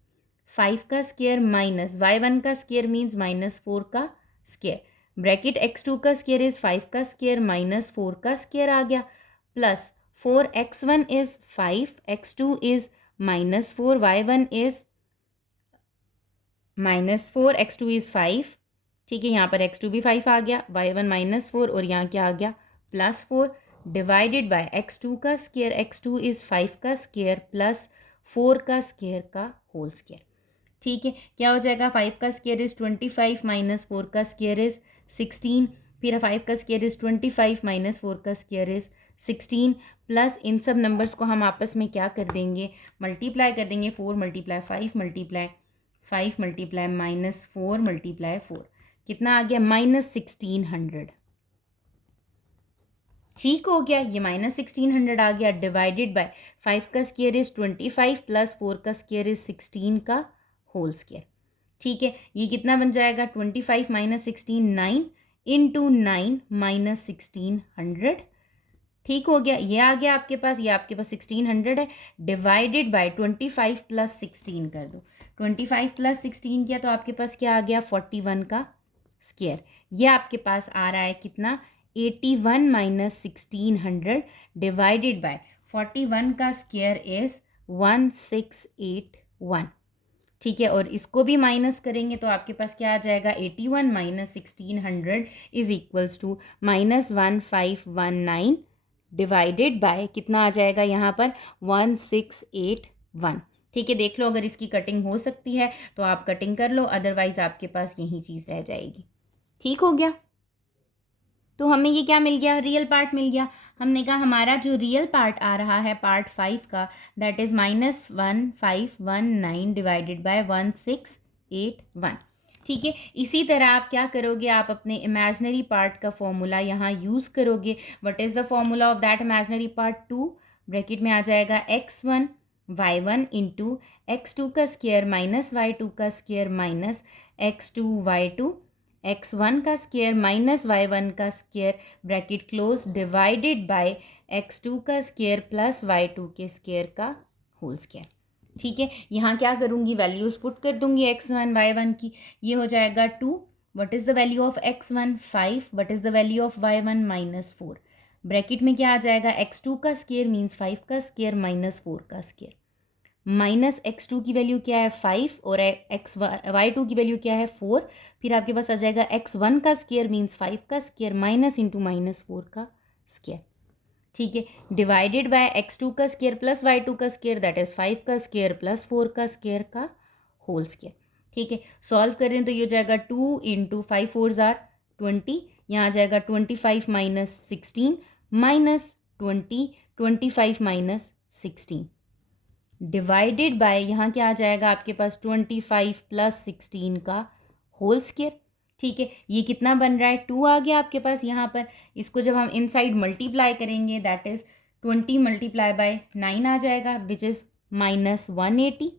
5 का स्क्वायर माइनस y1 का स्क्वायर मीन्स -4 का स्क्वायर, ब्रैकेट x2 का स्क्वायर इज 5 का स्क्वायर -4 का स्क्वायर आ गया plus 4x1 is 5, x2 is -4, y1 is -4, x2 is 5। ठीक है, यहाँ पर x2 भी 5 आ गया, y1 -4 और यहाँ क्या आ गया +4 डिवाइडेड बाय x2 का स्क्वायर, x2 इज 5 का स्क्वायर प्लस 4 का स्क्वायर का होल स्क्वायर। ठीक है, क्या हो जाएगा 5 का स्क्वायर इज 25 माइनस 4 का स्क्वायर इज 16, फिर 5 का स्क्वायर इज 25 माइनस 4 का स्क्वायर इज 16 प्लस इन सब नंबर्स को हम आपस में क्या कर देंगे मल्टीप्लाई कर देंगे, 4 मल्टीप्लाई 5 मल्टीप्लाई 5 मल्टीप्लाई -4 मल्टीप्लाई 4, कितना आ गया -1600। ठीक हो गया, ये -1600 आ गया, डिवाइडेड बाय 5 का स्क्वायर इज 25 प्लस 4 का स्क्वायर इज 16 का होल स्क्वायर। ठीक है, ये कितना बन जाएगा, 25 माइनस 16 9 इंटू 9 माइनस 1600। ठीक हो गया, ये आ गया आपके पास, ये आपके पास 1600 है, डिवाइडेड बाय 25 प्लस 16 कर दो। 25 प्लस 16 किया तो आपके पास क्या आ गया, 41 का स्क्वायर। ये आपके पास आ रहा है कितना, 81 माइनस 1600 डिवाइडेड बाय 41 का स्क्वायर इज 1681। ठीक है, और इसको भी माइनस करेंगे तो आपके पास क्या आ जाएगा, 81 minus 1600 is equals to -1519 divided by कितना आ जाएगा यहाँ पर, 1681। ठीक है, देख लो अगर इसकी कटिंग हो सकती है तो आप कटिंग कर लो, अदरवाइज आपके पास यही चीज़ रह जाएगी। ठीक हो गया, तो हमें ये क्या मिल गया, रियल पार्ट मिल गया। हमने कहा हमारा जो रियल पार्ट आ रहा है पार्ट 5 का, दैट इज -1519 डिवाइडेड बाय 1681। ठीक है, इसी तरह आप क्या करोगे, आप अपने इमेजनरी पार्ट का फॉर्मूला यहाँ यूज़ करोगे। What is the formula of that imaginary part, 2 bracket में आ जाएगा x1 y1 इंटू x2 का स्क्वायर माइनस y2 का square minus x2 y2 x1 का स्क्वायर माइनस y1 का square bracket close divided by x2 का स्क्वायर प्लस y2 के स्क्वायर का होल स्क्वायर। ठीक है, यहाँ क्या करूँगी, वैल्यूज़ पुट कर दूँगी x1 y1 की। ये हो जाएगा 2, what is the value of x1 5, what is the value of y1 -4। Bracket में क्या आ जाएगा, x2 का स्क्वायर मीन्स 5 का स्क्वायर माइनस 4 का स्क्वायर, माइनस x2 की वैल्यू क्या है 5 और y2 की वैल्यू क्या है 4। फिर आपके पास आ जाएगा x1 का स्क्वायर मीन्स 5 का स्क्वायर माइनस इंटू -4 का स्क्वायर। ठीक है, डिवाइडेड बाय x2 का स्क्वायर प्लस y2 का स्क्वायर दैट इज 5 का स्क्वायर प्लस 4 का स्क्वायर का होल स्क्वायर। ठीक है, सॉल्व करें तो ये हो जाएगा 2 इंटू 5 4 जार 20, यहाँ आ जाएगा 25 minus 16 minus 20 25 minus 16 divided by यहाँ क्या आ जाएगा आपके पास 25 प्लस 16 का होल स्क्वायर। ठीक है, ये कितना बन रहा है, 2 आ गया आपके पास यहाँ पर। इसको जब हम इनसाइड मल्टीप्लाई करेंगे दैट इज 20 मल्टीप्लाई बाय 9 आ जाएगा विच इज़ -180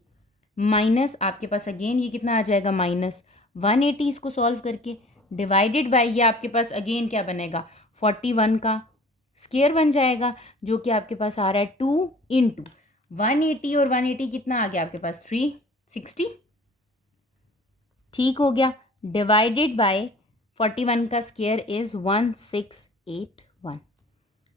माइनस आपके पास अगेन ये कितना आ जाएगा -180। इसको सॉल्व करके डिवाइडेड बाय ये आपके पास अगेन क्या बनेगा 41 का स्क्वायर बन जाएगा, जो कि आपके पास आ रहा है 2 इंटू 180 और 180 कितना आ गया आपके पास 360। ठीक हो गया, डिवाइडेड बाय 41 का स्क्वायर इज 1681।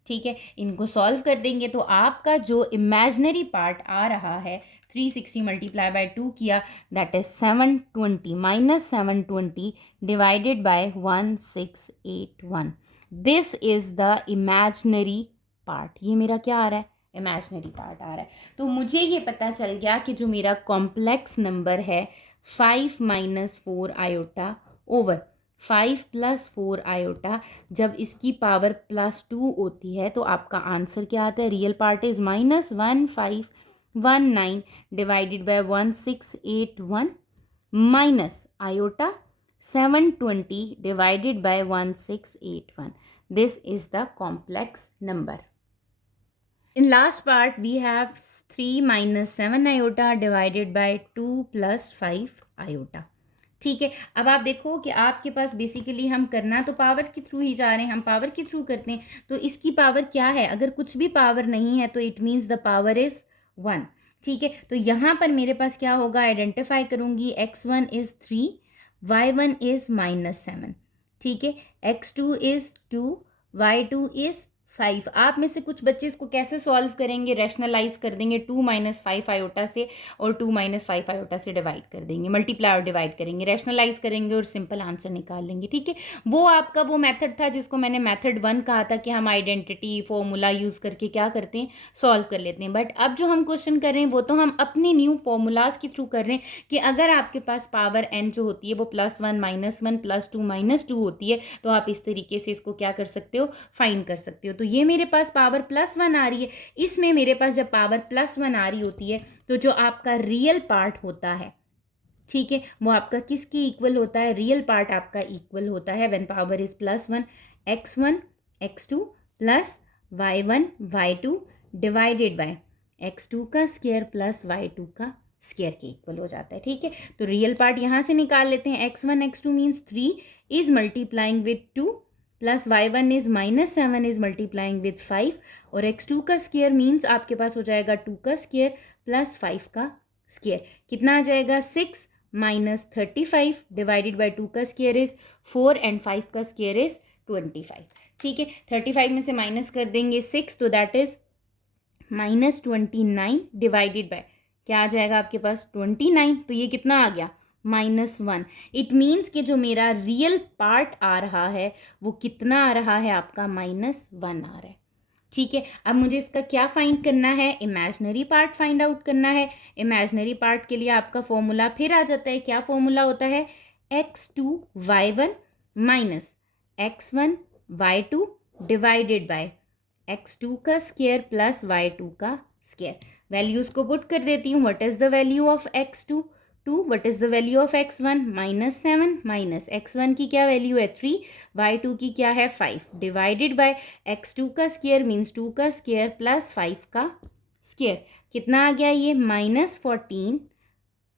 ठीक है, इनको सॉल्व कर देंगे तो आपका जो इमेजनरी पार्ट आ रहा है 360 मल्टीप्लाई बाय 2 किया that is 720 minus 720 divided by 1681। This is the imaginary part. ये मेरा क्या आ रहा है, इमेजनरी पार्ट आ रहा है। तो मुझे ये पता चल गया कि जो मेरा कॉम्प्लेक्स नंबर है 5 minus 4 iota over 5 plus 4 iota, जब इसकी पावर +2 होती है तो आपका आंसर क्या आता है, real part is -1519 divided bye 1681 minus iota 720 divided by 1681। This is the complex number. In last part, we have 3 minus 7 iota divided by 2 plus 5 iota. ठीक है, अब आप देखो कि आपके पास बेसिकली हम करना तो पावर के थ्रू ही जा रहे हैं, हम पावर के थ्रू करते हैं तो इसकी पावर क्या है, अगर कुछ भी पावर नहीं है तो it means the power is 1। ठीक है, तो यहाँ पर मेरे पास क्या होगा, आइडेंटिफाई करूँगी x1 इज़ 3 y1 इज़ -7। ठीक है, x2 इज़ 2 y2 इज़ 5। आप में से कुछ बच्चे इसको कैसे सॉल्व करेंगे, रैशनलाइज कर देंगे 2 माइनस 5 आयोटा से और 2 माइनस 5 आयोटा से डिवाइड कर देंगे, मल्टीप्लाई और डिवाइड करेंगे, रैशनलाइज करेंगे और सिंपल आंसर निकाल लेंगे। ठीक है, वो आपका वो मेथड था जिसको मैंने मेथड 1 कहा था कि हम आइडेंटिटी फॉर्मूला यूज़ करके क्या करते हैं, सॉल्व कर लेते हैं। बट अब जो हम क्वेश्चन कर रहे हैं वो तो हम अपनी न्यू फॉर्मूलाज के थ्रू कर रहे हैं कि अगर आपके पास पावर n जो होती है वो +1 -1 +2 -2 होती है तो आप इस तरीके से इसको क्या कर सकते हो, फाइंड कर सकते हो। तो ये मेरे पास पावर +1 आ रही है, इसमें मेरे पास जब पावर +1 आ रही होती है तो जो आपका रियल पार्ट होता है, ठीक है, वो आपका किसकी इक्वल होता है, रियल पार्ट आपका इक्वल होता है when power is +1 x1 x2 plus y1 y2 divided by x2 का स्क्वायर प्लस y2 का स्क्वायर के इक्वल हो जाता है। ठीक है, तो रियल पार्ट यहाँ से निकाल लेते हैं। x1 x2 means 3 is multiplying with 2 plus y1 is -7 is multiplying with 5 और x2 का स्क्वायर मीन्स आपके पास हो जाएगा 2 का स्क्वायर प्लस 5 का स्क्वायर। कितना आ जाएगा 6 माइनस 35 डिवाइडेड बाई 2 का स्क्वायर इज 4 एंड 5 का स्क्वायर इज 25। ठीक है, 35 में से माइनस कर देंगे 6 तो दैट इज -29 डिवाइडेड बाय क्या आ जाएगा आपके पास 29। तो ये कितना आ गया -1। इट मीन्स कि जो मेरा रियल पार्ट आ रहा है वो कितना आ रहा है आपका -1 आ रहा है। ठीक है, अब मुझे इसका क्या फाइंड करना है, इमेजिनरी पार्ट फाइंड आउट करना है। इमेजिनरी पार्ट के लिए आपका फॉर्मूला फिर आ जाता है। क्या फॉर्मूला होता है, x2 y1 minus x1 y2 divided by x2 का स्क्वायर प्लस y2 का स्क्वायर। वैल्यूज को पुट कर देती हूँ। What is the value of x2 2, what is the value of x1 -7 minus x1 की क्या वैल्यू है 3, y2 की क्या है 5 डिवाइडेड बाय x2 का स्क्वायर मीन्स 2 का स्क्वायर प्लस 5 का स्क्वायर। कितना आ गया ये -14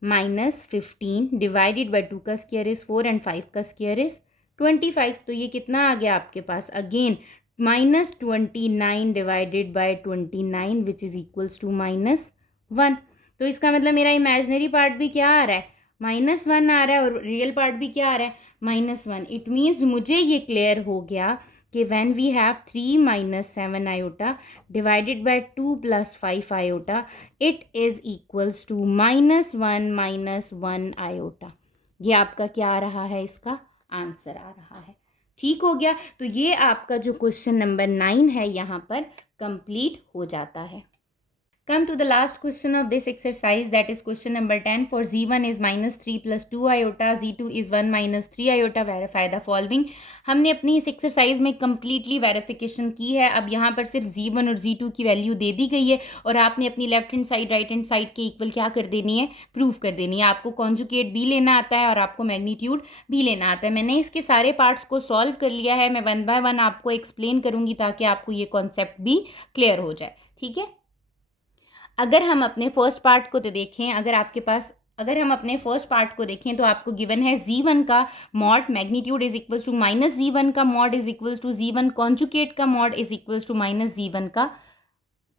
-15 डिवाइडेड बाय 2 का स्क्वायर इज 4 एंड 5 का स्क्वायर इज 25। तो ये कितना आ गया आपके पास again -29 divided by 29 which is equals to -1। तो इसका मतलब मेरा इमेजिनरी पार्ट भी क्या आ रहा है -1 आ रहा है और रियल पार्ट भी क्या आ रहा है -1। इट मीन्स मुझे ये क्लियर हो गया कि when we have 3 - 7 iota divided by 2 + 5 iota it is equals to -1 - 1 iota. ये आपका क्या आ रहा है, इसका आंसर आ रहा है। ठीक हो गया, तो ये आपका जो क्वेश्चन नंबर 9 है यहाँ पर कंप्लीट हो जाता है। Come to the last question of this exercise, that is question number 10. For z1 is -3 + 2 iota, z2 is 1 - 3 iota, verify the following. हमने अपनी इस एक्सरसाइज में कम्प्लीटली वेरिफिकेशन की है। अब यहाँ पर सिर्फ z1 और z2 की वैल्यू दे दी गई है और आपने अपनी left hand side right hand side के इक्वल क्या कर देनी है, प्रूफ कर देनी है। आपको कॉन्जुगेट भी लेना आता है और आपको मैग्नीट्यूड भी लेना आता है। मैंने इसके सारे पार्ट्स को सॉल्व कर लिया है। मैं 1 बाय 1 आपको एक्सप्लेन करूँगी ताकि आपको ये कॉन्सेप्ट भी क्लियर हो जाए। ठीक है, अगर हम अपने फर्स्ट पार्ट को तो देखें, अगर हम अपने फर्स्ट पार्ट को देखें तो आपको गिवन है z1 का mod magnitude is equals to -z1 का mod is equals to z1 conjugate का mod is equals to -z1 का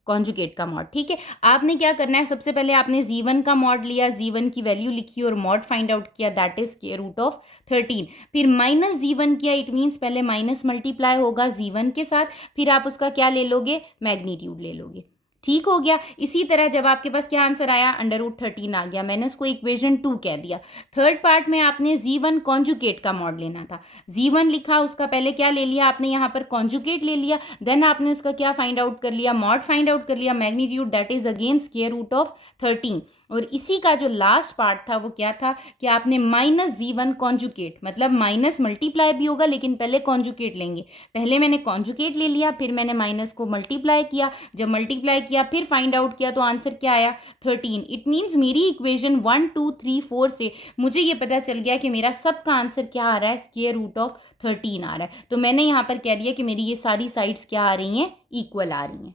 कॉन्जुगेट का मॉड। ठीक है, आपने क्या करना है, सबसे पहले आपने z1 का मॉड लिया, z1 की वैल्यू लिखी और मॉड फाइंड आउट किया, दैट इज √13। फिर -z1 किया, इट मीन्स पहले माइनस मल्टीप्लाई होगा z1 के साथ, फिर आप उसका क्या ले लोगे, मैग्नीट्यूड ले लोगे। ठीक हो गया। इसी तरह जब आपके पास क्या आंसर आया, √13 आ गया, मैंने उसको इक्वेशन 2 कह दिया। थर्ड पार्ट में आपने z1 कॉन्जुगेट का मॉड लेना था, z1 लिखा, उसका पहले क्या ले लिया आपने, यहाँ पर कॉन्जुगेट ले लिया, देन आपने उसका क्या फाइंड आउट कर लिया, मॉड फाइंड आउट कर लिया, मैग्नीट्यूड दैट इज अगेन √13। और इसी का जो लास्ट पार्ट था वो क्या था कि आपने -z1 कॉन्जुगेट, मतलब माइनस मल्टीप्लाई भी होगा लेकिन पहले कॉन्जुगेट लेंगे। पहले मैंने कॉन्जुगेट ले लिया, फिर मैंने माइनस को मल्टीप्लाई किया, जब मल्टीप्लाई किया फिर फाइंड आउट किया तो आंसर क्या आया 13। इट मीन्स मेरी इक्वेशन 1 2 3 4 से मुझे ये पता चल गया कि मेरा सबका आंसर क्या आ रहा है, √13 आ रहा है। तो मैंने यहाँ पर कह दिया कि मेरी ये सारी साइड्स क्या आ रही हैं, इक्वल आ रही हैं।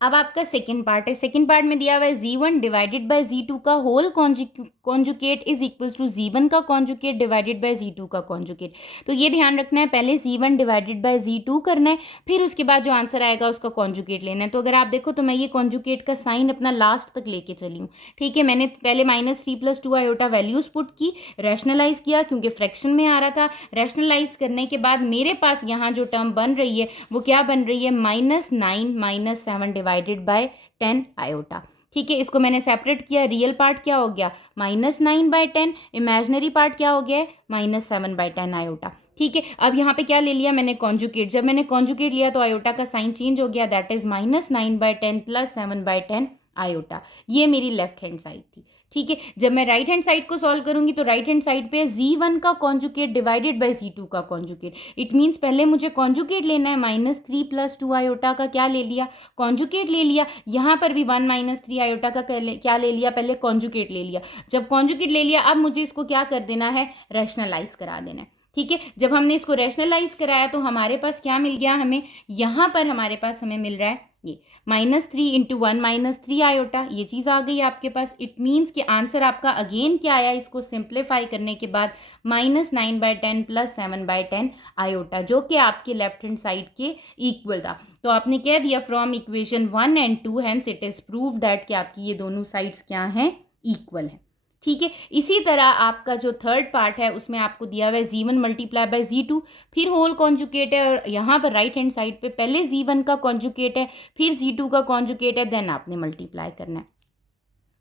अब आपका सेकंड पार्ट है। सेकंड पार्ट में दिया हुआ है z1 डिवाइडेड बाय z2 का whole conjugate is equals to z1 का कॉन्जुगेट डिवाइडेड बाय z2 का कॉन्जुगेट। तो ये ध्यान रखना है, पहले z1 डिवाइडेड बाय z2 करना है, फिर उसके बाद जो आंसर आएगा उसका कॉन्जुगेट लेना है। तो अगर आप देखो तो मैं ये कॉन्जुगेट का साइन अपना लास्ट तक लेके चली हूँ। ठीक है, मैंने पहले -3 + 2 आयोटा वैल्यूज पुट की, रैशनलाइज किया क्योंकि फ्रैक्शन में आ रहा था। रैशनलाइज करने के बाद मेरे पास यहाँ जो टर्म बन रही है वो क्या बन रही है, -9 - 7 डिवाइडेड बाय 10 आयोटा। ठीक है, इसको मैंने सेपरेट किया। रियल पार्ट क्या हो गया, -9/10, इमेजिनरी पार्ट क्या हो गया, -7/10 आयोटा। ठीक है, अब यहाँ पे क्या ले लिया मैंने, कॉन्जुगेट। जब मैंने कॉन्जुगेट लिया तो आयोटा का साइन चेंज हो गया, दैट इज -9/10 + 7/10 आयोटा। ये मेरी लेफ्ट हैंड साइड थी। ठीक है, जब मैं राइट हैंड साइड को सॉल्व करूंगी तो राइट हैंड साइड पे z1 का कॉन्जुगेट डिवाइडेड बाय z2 का कॉन्जुगेट। इट मीन्स पहले मुझे कॉन्जुगेट लेना है, -3 + 2 आयोटा का क्या ले लिया, कॉन्जुगेट ले लिया। यहाँ पर भी 1 - 3 आयोटा का क्या ले लिया, पहले कॉन्जुगेट ले लिया। जब कॉन्जुगेट ले लिया अब मुझे इसको क्या कर देना है, रैशनलाइज करा देना है। ठीक है, जब हमने इसको रैशनलाइज कराया तो हमारे पास क्या मिल गया, हमें यहाँ पर हमारे पास हमें मिल रहा है ये -3 इंटू 1 -3 आयोटा, ये चीज़ आ गई आपके पास। इट मीन्स कि आंसर आपका अगेन क्या आया, इसको सिंप्लीफाई करने के बाद -9/10 + 7/10 आयोटा, जो कि आपके लेफ्ट हैंड साइड के इक्वल था। तो आपने कह दिया from equation 1 and 2 hence it is prove that कि आपकी ये दोनों साइड्स क्या हैं, इक्वल हैं। ठीक है, इसी तरह आपका जो थर्ड पार्ट है उसमें आपको दिया हुआ है Z1 × Z2, फिर होल कॉन्जुगेट है, और यहाँ पर राइट हैंड साइड पे पहले Z1 का कॉन्जुगेट है, फिर Z2 का कॉन्जुगेट है, देन आपने मल्टीप्लाई करना है।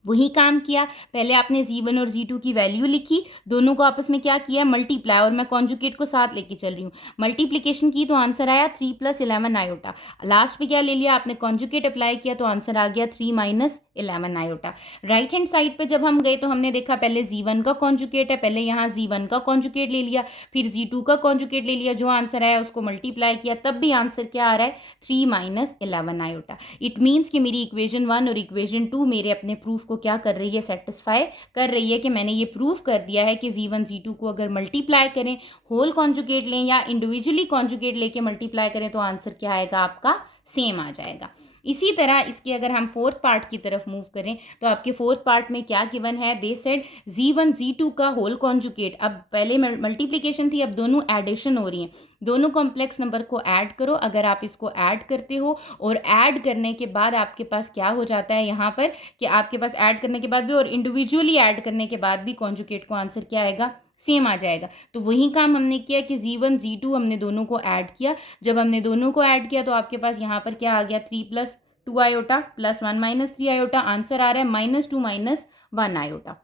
वही काम किया, पहले आपने Z1 और Z2 की वैल्यू लिखी, दोनों को आपस में क्या किया, मल्टीप्लाई, और मैं कॉन्जुगेट को साथ लेके चल रही हूँ। मल्टीप्लिकेशन की तो आंसर आया 3 + 11 आयोटा। लास्ट पे क्या ले लिया आपने, कॉन्जुगेट अप्लाई किया तो आंसर आ गया 3 - 11 आयोटा। राइट हैंड साइड पे जब हम गए तो हमने देखा पहले Z1 का कॉन्जुगेट है, पहले यहाँ Z1 का कॉन्जुगेट ले लिया, फिर Z2 का कॉन्जुगेट ले लिया, जो आंसर आया उसको मल्टीप्लाई किया, तब भी आंसर क्या आ रहा है, 3 - 11 आयोटा। इट मीन्स कि मेरी इक्वेशन 1 और इक्वेशन 2 मेरे अपने प्रूफ को क्या कर रही है, सेटिस्फाई कर रही है, कि मैंने ये प्रूफ कर दिया है कि Z1 Z2 को अगर मल्टीप्लाई करें, होल कॉन्जुगेट लें या इंडिविजुअली कॉन्जुगेट लेके मल्टीप्लाई करें तो आंसर क्या आएगा आपका, सेम आ जाएगा। इसी तरह इसके अगर हम फोर्थ पार्ट की तरफ मूव करें तो आपके फोर्थ पार्ट में क्या गिवन है, दे सेड Z1 Z2 का होल कॉन्जुगेट। अब पहले मल्टीप्लिकेशन थी, अब दोनों एडिशन हो रही हैं, दोनों कॉम्प्लेक्स नंबर को ऐड करो। अगर आप इसको ऐड करते हो और ऐड करने के बाद आपके पास क्या हो जाता है यहाँ पर, कि आपके पास ऐड करने के बाद भी और इंडिविजुअली ऐड करने के बाद भी कॉन्जुगेट को आंसर क्या आएगा, सेम आ जाएगा। तो वही काम हमने किया कि Z1 Z2 हमने दोनों को ऐड किया। जब हमने दोनों को ऐड किया तो आपके पास यहाँ पर क्या आ गया, 3 + 2 आयोटा + 1 - 3 आयोटा, आंसर आ रहा है -2 - 1 आयोटा।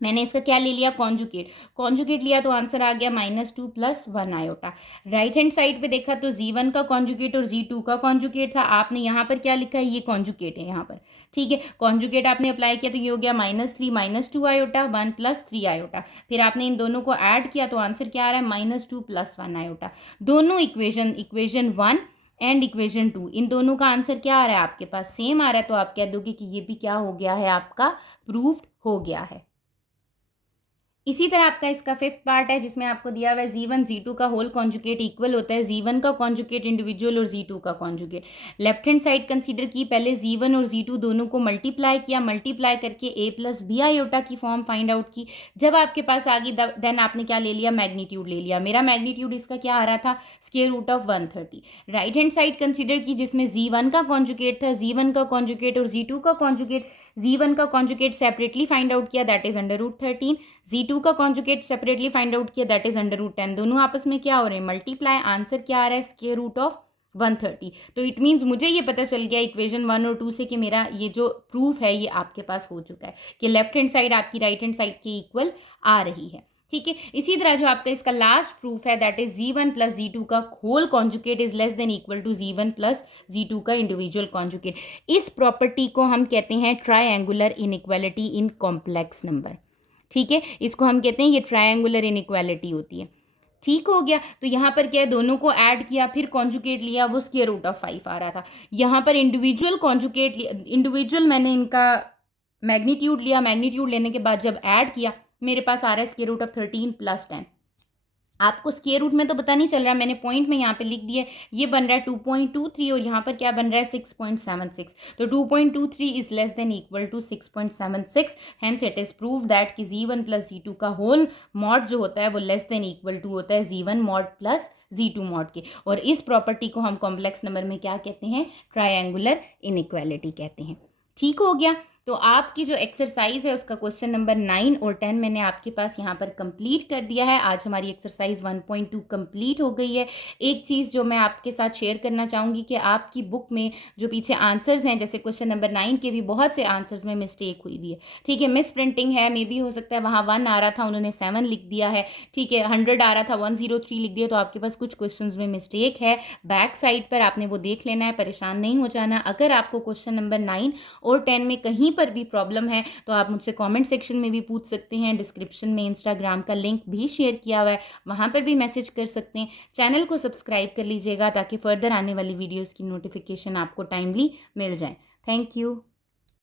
मैंने इसका क्या ले लिया, कॉन्जुगेट लिया तो आंसर आ गया -2 + 1 आयोटा। राइट हैंड साइड पे देखा तो Z1 का कॉन्जुगेट और Z2 का कॉन्जुगेट था, आपने यहाँ पर क्या लिखा है, ये कॉन्जुगेट है यहाँ पर। ठीक है, कॉन्जुगेट आपने अप्लाई किया तो ये हो गया -3 - 2 आयोटा 1 + 3 आयोटा, फिर आपने इन दोनों को ऐड किया तो आंसर क्या आ रहा है, -2 + 1 आयोटा। दोनों इक्वेशन 1 एंड इक्वेशन 2, इन दोनों का आंसर क्या आ रहा है आपके पास, सेम आ रहा है, तो आप कह दोगे कि ये भी क्या हो गया है, आपका प्रूव्ड हो गया है। इसी तरह आपका इसका फिफ्थ पार्ट है जिसमें आपको दिया हुआ है Z1 Z2 का होल कॉन्जुगेट इक्वल होता है Z1 का कॉन्जुगेट इंडिविजुअल और Z2 का conjugate. Left hand side consider की, पहले Z1 और Z2 दोनों को मल्टीप्लाई किया, मल्टीप्लाई करके a + b आयोटा की फॉर्म फाइंड आउट की। जब आपके पास आ गई देन आपने क्या ले लिया, मैग्नीट्यूड ले लिया। मेरा मैग्नीट्यूड इसका क्या आ रहा था, √130। राइट हैंड साइड कंसीडर की जिसमें Z1 का कॉन्जुगेट था, Z1 का कॉन्जुगेट और Z2 का कॉन्जुगेट, Z1 का कॉन्जुगेट सेपरेटली फाइंड आउट किया, दैट इज √13। Z2 का कॉन्जुगेट सेपरेटली फाइंड आउट किया, दैट इज √10। दोनों आपस में क्या हो रहे हैं, मल्टीप्लाई, आंसर क्या आ रहा है, √130। तो इट मीन्स मुझे ये पता चल गया इक्वेशन 1 और 2 से कि मेरा ये जो प्रूफ है ये आपके पास हो चुका है कि लेफ्ट हैंड साइड आपकी राइट हैंड साइड के इक्वल आ रही है। ठीक है, इसी तरह जो आपका इसका लास्ट प्रूफ है दैट इज Z1 + Z2 का whole conjugate is less than equal to Z1 + Z2 का इंडिविजुअल कॉन्जुगेट। इस प्रॉपर्टी को हम कहते हैं triangular inequality in complex number. ठीक है, इसको हम कहते हैं ये ट्रायंगुलर इनइक्वालिटी होती है। ठीक हो गया, तो यहाँ पर क्या है, दोनों को ऐड किया फिर कॉन्जुगेट लिया, वो √5 आ रहा था। यहाँ पर इंडिविजुअल कॉन्जुगेट, इंडिविजुअल मैंने इनका मैग्नीट्यूड लिया, मैग्नीट्यूड लेने के बाद जब ऐड किया मेरे पास आ रहा है √13 + 10। आपको स्क्वायर रूट में तो पता नहीं चल रहा, मैंने पॉइंट में यहाँ पे लिख दिया, ये बन रहा है 2.23 और यहाँ पर क्या बन रहा है 6.76। तो 2.23 is less than equal to 6.76, hence it is prove that कि Z1 + Z2 का होल मॉड जो होता है वो लेस देन इक्वल टू होता है Z1 मॉड + Z2 मॉड के। और इस प्रॉपर्टी को हम कॉम्प्लेक्स नंबर में क्या कहते हैं, ट्रायंगुलर इनइक्वालिटी कहते हैं। ठीक हो गया, तो आपकी जो एक्सरसाइज है उसका क्वेश्चन नंबर 9 और 10 मैंने आपके पास यहाँ पर कंप्लीट कर दिया है। आज हमारी एक्सरसाइज 1.2 कंप्लीट हो गई है। एक चीज़ जो मैं आपके साथ शेयर करना चाहूँगी कि आपकी बुक में जो पीछे आंसर्स हैं, जैसे क्वेश्चन नंबर 9 के भी बहुत से आंसर्स में मिस्टेक हुई हुई है। ठीक है, मिस प्रिंटिंग है, मे बी हो सकता है वहाँ 1 आ रहा था उन्होंने 7 लिख दिया है। ठीक है, 100 आ रहा था 103 लिख दिया, तो आपके पास कुछ क्वेश्चन में मिस्टेक है। बैक साइड पर आपने वो देख लेना है, परेशान नहीं हो जाना। अगर आपको क्वेश्चन नंबर 9 और 10 में कहीं पर भी प्रॉब्लम है तो आप मुझसे कमेंट सेक्शन में भी पूछ सकते हैं। डिस्क्रिप्शन में इंस्टाग्राम का लिंक भी शेयर किया हुआ है, वहां पर भी मैसेज कर सकते हैं। चैनल को सब्सक्राइब कर लीजिएगा ताकि फर्दर आने वाली वीडियोस की नोटिफिकेशन आपको टाइमली मिल जाए। Thank you.